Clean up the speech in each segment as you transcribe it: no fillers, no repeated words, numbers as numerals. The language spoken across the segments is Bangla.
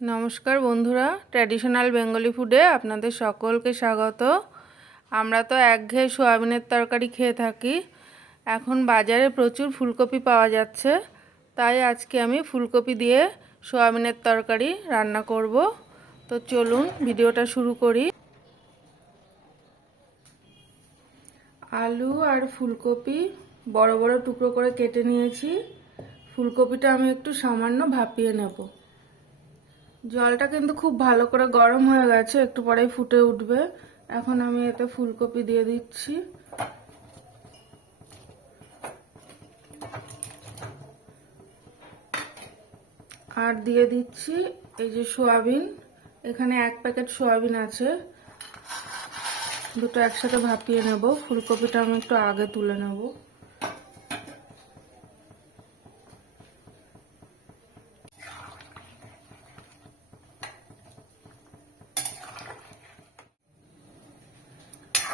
নমস্কার বন্ধুরা, ট্র্যাডিশনাল বেঙ্গলি ফুডে আপনাদের সকলকে স্বাগত। আমরা তো একঘেয়ে সোয়াবিনের তরকারি খেয়ে থাকি। এখন বাজারে প্রচুর ফুলকপি পাওয়া যাচ্ছে, তাই আজকে আমি ফুলকপি দিয়ে সোয়াবিনের তরকারি রান্না করব। তো চলুন ভিডিওটা শুরু করি। আলু আর ফুলকপি বড় বড় টুকরো করে কেটে নিয়েছি। ফুলকপিটা আমি একটু সামান্য ভাপিয়ে নেব। জলটা কিন্তু খুব ভালো করে গরম হয়ে গেছে, একটু পরেই ফুটে উঠবে। এখন আমি এতে ফুলকপি দিয়ে দিচ্ছি। আর দিয়ে দিচ্ছি এই যে সয়াবিন। এখানে 1 প্যাকেট সয়াবিন আছে, দুটো একসাথে ভাপিয়ে নেব। ফুলকপিটা আমি একটু আগে তুলে নেব।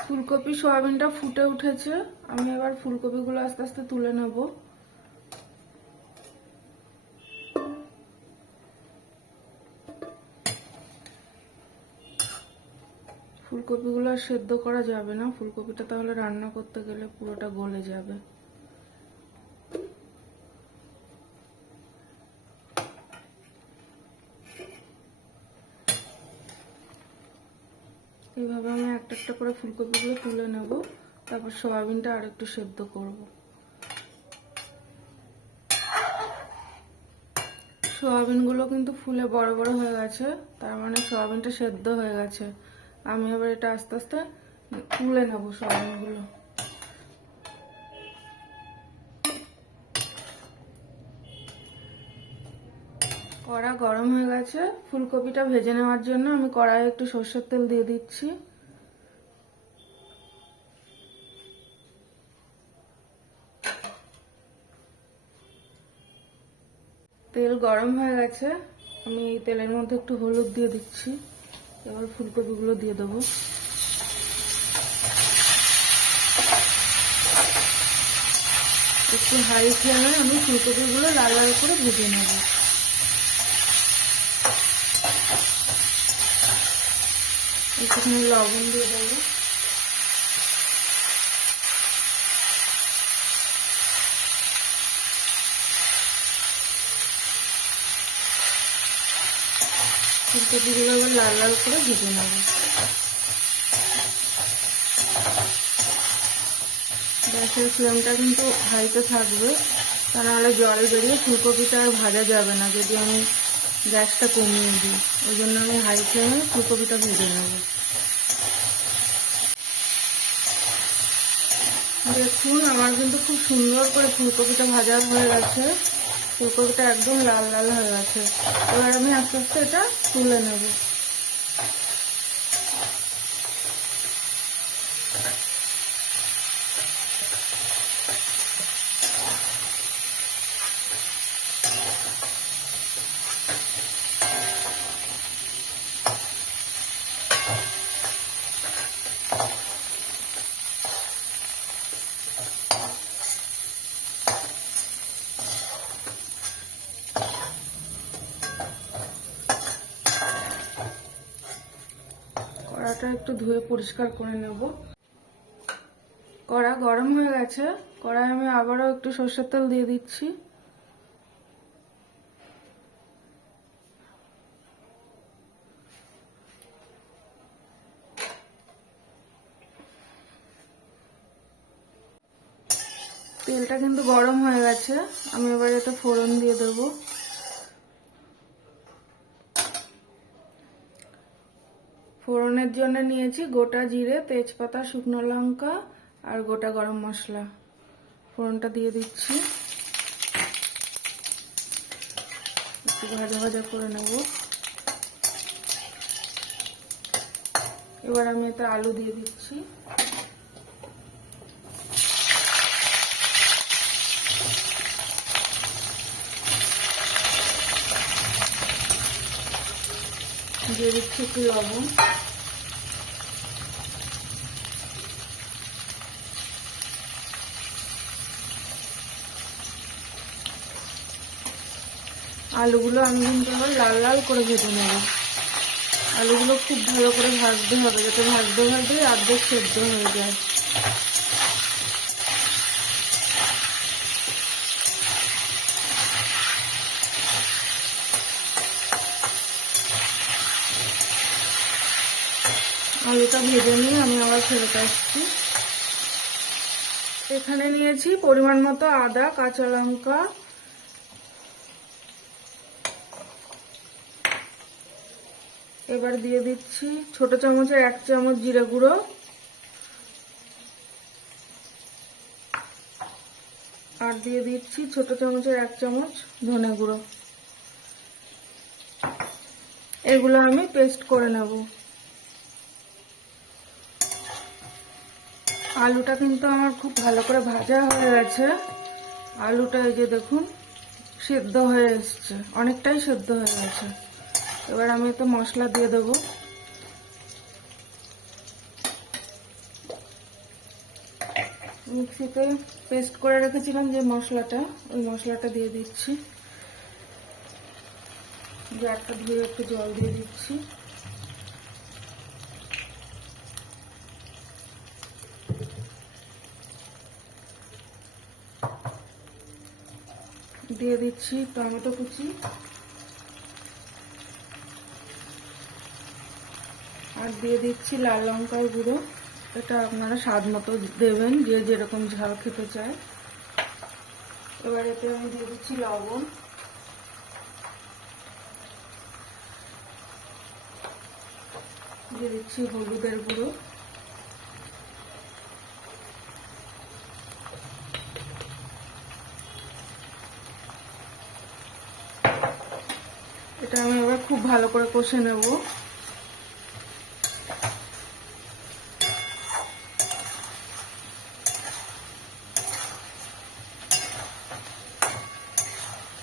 ফুলকপি সয়াবিনটা ফুটে উঠেছে, আমি এবার ফুলকপিগুলো আস্তে আস্তে তুলে নেব। ফুলকপিগুলো আর সেদ্ধ করা যাবে না, ফুলকপিটা তাহলে রান্না করতে গেলে পুরোটা গলে যাবে। এইভাবে আমি একটা একটা করে ফুলকপিগুলো তুলে নেব, তারপর সয়াবিনটা আর একটু সেদ্ধ করব। সয়াবিনগুলো কিন্তু ফুলে বড় বড় হয়ে গেছে, তার মানে সয়াবিনটা সেদ্ধ হয়ে গেছে। আমি এবার এটা আস্তে আস্তে তুলে নেব সয়াবিনগুলো। কড়া গরম হয়ে গেছে। ফুলকপিটা ভেজে নেওয়ার জন্য আমি কড়াইয়ে একটু সরষের তেল দিয়ে দিচ্ছি। তেল গরম হয়ে গেছে, আমি এই তেলের মধ্যে একটু হলুদ দিয়ে দিচ্ছি। এবার ফুলকপিগুলো দিয়ে দেবো। একটু হাই ফ্লেমে আমি ফুলকপিগুলো লাল লাল করে ভেজে নেব। একটুখানি লবণ দিয়ে দেবো। ফুলকপিগুলো এবার লাল লাল করে ভেজে নেব। গ্যাসের ফ্লেমটা কিন্তু হাইতে থাকবে, তা নাহলে জল বেরিয়ে ফুলকপিটা আর ভাজা যাবে না যদি আমি গ্যাসটা কমিয়ে দিই। ওই জন্য আমি হাই ফ্লেমে ফুলকপিটা ভেজে নেব। দেখুন আমার কিন্তু খুব সুন্দর করে ফুলকপিটা ভাজা হয়ে গেছে, ফুলকপিটা একদম লাল লাল হয়ে গেছে। এবার আমি আস্তে আস্তে এটা তুলে নেব। কড়াটা একটু ধুয়ে পরিষ্কার করে নেব। কড়া গরম হয়ে গেছে, কড়াই আমি আবারও একটু সরষের তেল দিয়ে দিচ্ছি। তেলটা কিন্তু গরম হয়ে গেছে, আমি এবার এটা ফোড়ন দিয়ে দেবো। ফোড়নের জন্য নিয়েছি গোটা জিরে, তেজপাতা, শুকনো লঙ্কা আর গোটা গরম মশলা। ফোড়নটা দিয়ে দিচ্ছি, একটু ভাজা ভাজা করে নেব। এবার আমি এতে আলু দিয়ে দিচ্ছি। দিয়ে দিচ্ছি একটু লবণ। আলুগুলো আমি কিন্তু আবার লাল লাল করে ভেজে নেব। আলুগুলো খুব ভালো করে ভাজতে হবে, যাতে ভাজতে ভাজতে অর্ধেক সেদ্ধ হয়ে যায়। আলুটা ভেজে নিয়ে আমি আবার ফেরত আসছি। এখানে নিয়েছি পরিমাণ মতো আদা, কাঁচা লঙ্কা, এবার দিয়ে দিচ্ছি ছোট চামচের 1 চামচ জিরে গুঁড়ো, আর দিয়ে দিচ্ছি ছোট চামচের 1 চামচ ধনে গুঁড়ো। এগুলো আমি পেস্ট করে নেব। আলুটা কিন্তু আমার খুব ভালো করে ভাজা হয়ে গেছে। আলুটা এই যে দেখুন সেদ্ধ হয়ে এসছে, অনেকটাই সেদ্ধ হয়ে গেছে। এবার আমি তো মশলা দিয়ে দেবো। মিক্সিতে পেস্ট করে রেখেছিলাম যে মশলাটা, ওই মশলাটা দিয়ে দিচ্ছি। জারটা ধুয়ে একটু জল দিয়ে দিচ্ছি। দিয়ে দিচ্ছি টমেটো কুচি, আর দিয়ে দিচ্ছি লাল লঙ্কার গুঁড়ো। এটা আপনারা স্বাদ মতো দেবেন, যে যেরকম ঝাল খেতে চায়। এবার এতে আমি দিয়ে দিচ্ছি লবণ, দিয়ে দিচ্ছি হলুদের গুঁড়ো, এটা আমি এবার খুব ভালো করে কষে নেব।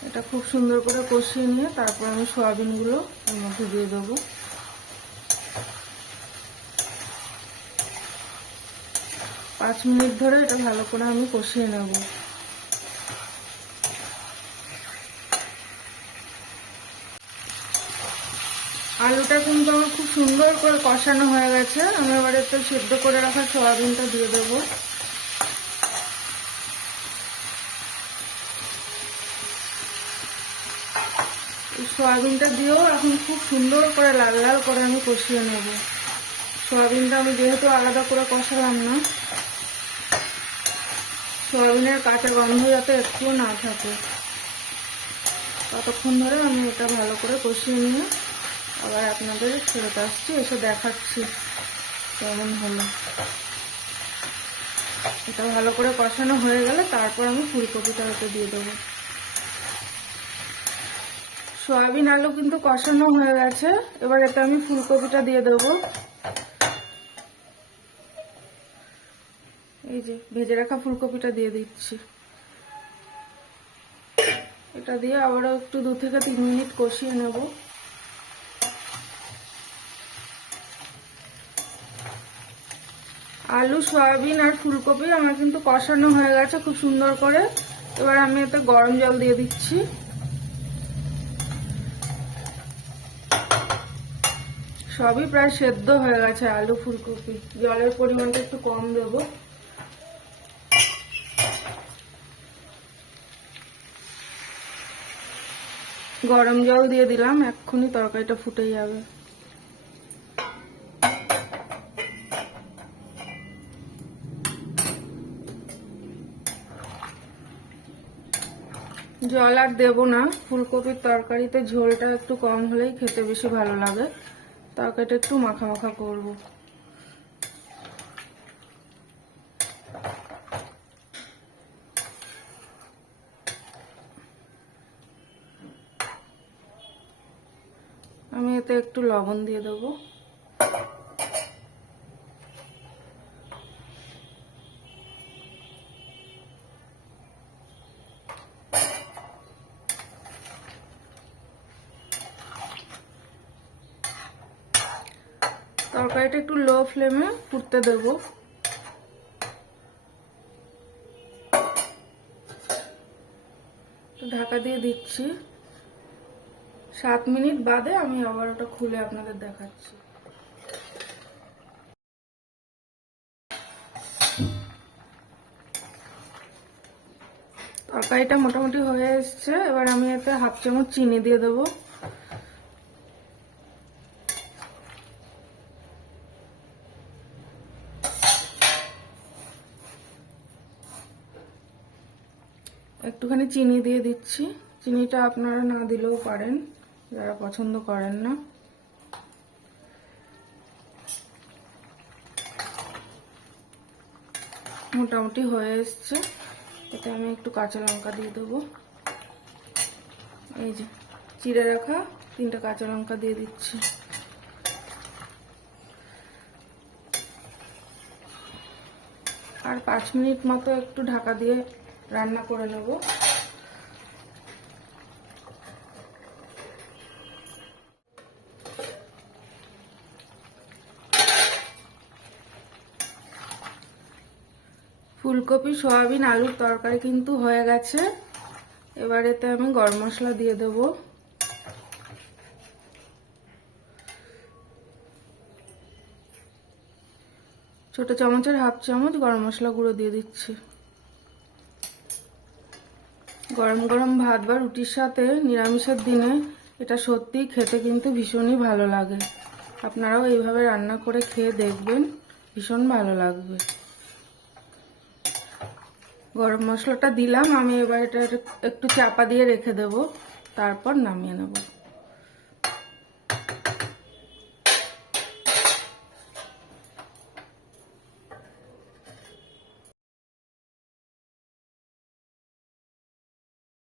এটা খুব সুন্দর করে কষিয়ে নিয়ে তারপর আমি সয়াবিনগুলো এর মধ্যে দিয়ে দেবো। পাঁচ মিনিট ধরে এটা ভালো করে আমি কষিয়ে নেব। আলুটা কিন্তু আমার খুব সুন্দর করে কষানো হয়ে গেছে। আমি এবার একটু সেদ্ধ করে রাখা সয়াবিনটা দিয়ে দেবো। সয়াবিনটা দিয়েও এখন খুব সুন্দর করে লাল লাল করে আমি কষিয়ে নেব। সয়াবিনটা আমি যেহেতু আলাদা করে কষালাম না, সয়াবিনের কাঁচা গন্ধ যাতে একটুও না থাকে, ততক্ষণ ধরে আমি এটা ভালো করে কষিয়ে নিয়ে আবার আপনাদের ফেরত আসছি, এসে দেখাচ্ছি কেমন হলো। এটা ভালো করে কষানো হয়ে গেলে তারপর আমি ফুলকপিটা ওতে দিয়ে দেবো। সয়াবিন আলু কিন্তু কষানো হয়ে গেছে। এবার এতে আমি ফুলকপিটা দিয়ে দেবো। এই যে ভেজে রাখা ফুলকপিটা দিয়ে দিচ্ছি। এটা দিয়ে আবারও একটু 2 থেকে 3 মিনিট কষিয়ে নেব। আলু, সয়াবিন আর ফুলকপি আমার কিন্তু কষানো হয়ে গেছে খুব সুন্দর করে। এবার আমি এতে গরম জল দিয়ে দিচ্ছি। সবই প্রায় সেদ্ধ হয়ে গেছে আলু ফুলকপি, জলের পরিমাণটা একটু কম দেবো। গরম জল দিয়ে দিলাম, এক্ষুনি তরকারিটা ফুটে যাবে। জল আর দেবো না, ফুলকপির তরকারিতে ঝোলটা একটু কম হলেই খেতে বেশি ভালো লাগে। তরকারিটা একটু মাখা মাখা করব। আমি এতে একটু লবণ দিয়ে দেবো। তরকারিটা একটু লো ফ্লেমে ফুটতে দেবো। ঢাকা দিয়ে দিচ্ছি। 7 মিনিট বাদে আমি আবার ওটা খুলে আপনাদের দেখাচ্ছি। তরকারিটা মোটামুটি হয়ে এসছে। এবার আমি এতে 1/2 চামচ চিনি দিয়ে দেবো। একটুখানি চিনি দিয়ে দিচ্ছি। চিনিটা আপনারা না দিলেও পারেন, যারা পছন্দ করেন না। মোটামুটি হয়ে এসছে। এতে আমি একটু কাঁচা লঙ্কা দিয়ে দেবো। এই যে চিড়ে রাখা 3টা কাঁচা লঙ্কা দিয়ে দিচ্ছি। আর 5 মিনিট মতো একটু ঢাকা দিয়ে রান্না করে নেব। ফুলকপি সয়াবিন আলুর তরকারি কিন্তু হয়ে গেছে। এবার এতে আমি গরম মশলা দিয়ে দেব। ছোট চামচের 1/2 চামচ গরম মশলা গুঁড়ো দিয়ে দিচ্ছি। গরম গরম ভাত বা রুটির সাথে নিরামিষের দিনে এটা সত্যি খেতে কিন্তু ভীষণই ভালো লাগে। আপনারাও এইভাবে রান্না করে খেয়ে দেখবেন, ভীষণ ভালো লাগবে। গরম মশলাটা দিলাম আমি। এবার এটা একটু চাপা দিয়ে রেখে দেব, তারপর নামিয়ে নেব।